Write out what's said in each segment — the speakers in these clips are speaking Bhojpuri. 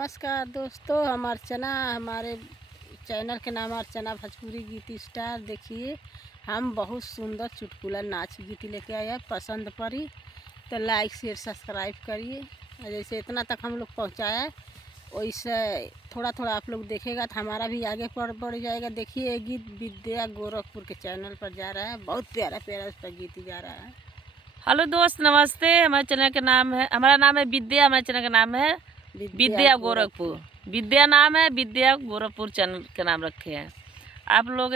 नमस्कार दोस्तों, हमारे चैनल के नाम अर्चना भोजपुरी गीत स्टार। देखिए, हम बहुत सुंदर चुटकुला नाच गीत लेके आए हैं। पसंद पड़ी तो लाइक शेयर सब्सक्राइब करिए। और जैसे इतना तक हम लोग पहुँचाया है, वैसे थोड़ा थोड़ा आप लोग देखेगा तो हमारा भी आगे बढ़ जाएगा। देखिए, ये गीत विद्या गोरखपुर के चैनल पर जा रहा है। बहुत प्यारा प्यारा उस पर गीत जा रहा है। हेलो दोस्त, नमस्ते। हमारे चैनल का नाम है, हमारा नाम है विद्या। हमारे चैनल का नाम है विद्या गोरखपुर। विद्या नाम है, विद्या गोरखपुर चैनल का नाम रखे हैं। आप लोग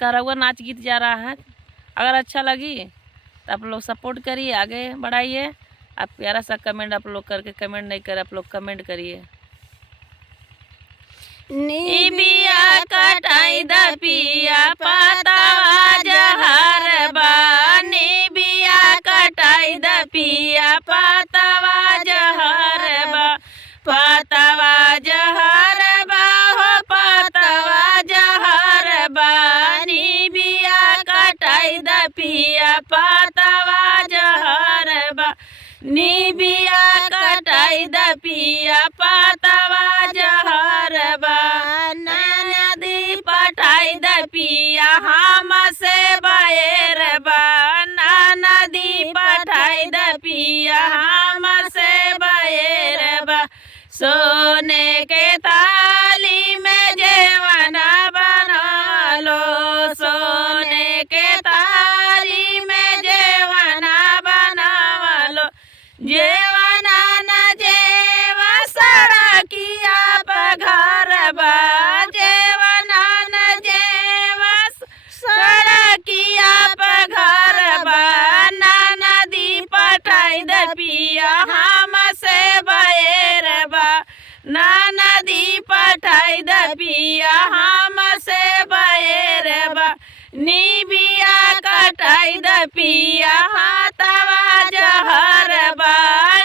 करौआ नाच गीत जा रहा है। अगर अच्छा लगी तो आप लोग सपोर्ट करिए, आगे बढ़ाइए। आप प्यारा सा कमेंट आप लोग करके, कमेंट नहीं कर, आप लोग कमेंट करिए। निबिया कटाई द पिया पतावा जहर बा। निबिया कटाई द पिया पतावा जहर बा। पतावा जहर बा हो पतावा जहर बा। निबिया कटाई द पिया पतावा जहर बा। निबिया कटाई द पिया पतावा जहर बा। नदी पटाई द पिया हम से बैर बा। नदी पटाई द पिया हम से बैर बा। सोने के थाली में जेवना बना लो। सोने के थाली में जेवना बना लो। जेवना न जेवा सड़किया घर बा। जेवना न जेवा सड़किया घर बा। नदी पटाई द पिया हम से बैर बा। नदी पटाई द पिया हम से बैर बा। निबिया कटाई द पिया हाथवा जहर बा।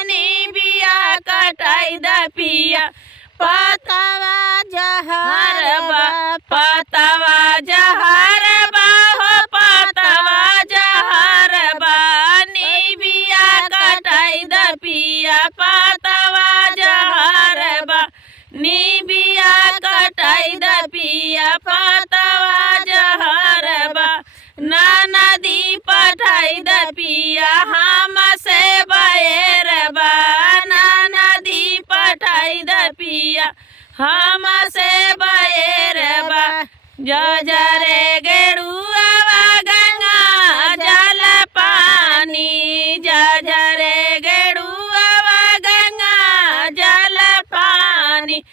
निबिया कटाई द पिया पतावा जहर बा। पतावा जहर बा हो पतावा जहर बा। निबिया कटाई द पिया पतावा जहर बा। निबिया कटाई द पिया पतावा जहर बा। नदी पटाई द पिया हम से बैर बा। नदी पटाई द पिया हम से बैर बा। जरे गेड़ुआ गंगा जल पानी। जरे गेड़ुआ गंगा जल पानी।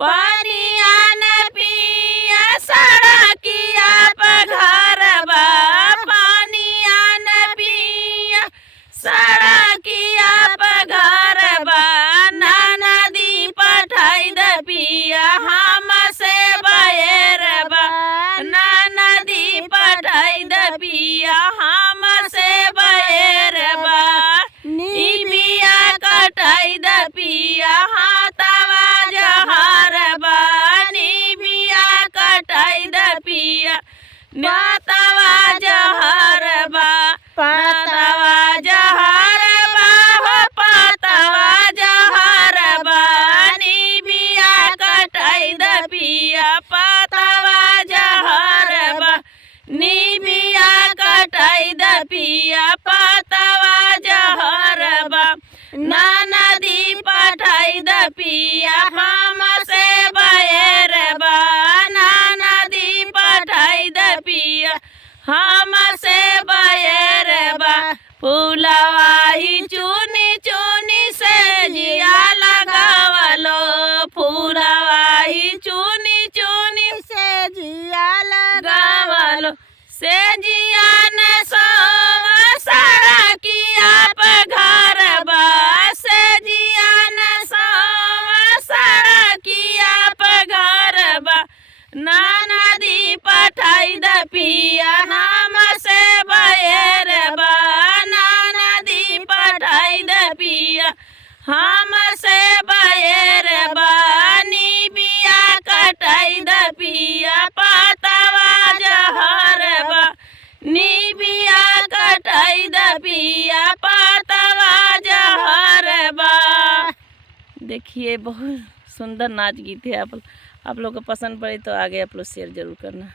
पानिया न पिया सड़किया घर बा। पानिया न पिया सड़किया घर बा। नदी पटाई द पिया हम से बैर बा। नदी पटाई द पिया हम से बैर बा। निबिया कटाई द पिया हाथवा जहर बा। निबिया कटाई द पिया पतावा जहर बा। पतावा जहर बा हो पतावा जहर बा। निबिया कटाई द पिया पतावा जहर बा। निबिया कटाई द पिया पतावा जहर बा। नदी पटाई द पिया हम से बैर बा। नदी पटाई द पिया हम से बैर बा। फूलवाही चुनी चुनी से जिया लगावलो। फूलवाही चुनी चुनी से जिया लगावलो। से जिया न सोवा सड़किया घर बा। से जिया न सोवा देखिए बहुत सुंदर नाच गीत है। आप लोग को पसंद पड़े तो आगे आप लोग शेयर जरूर करना।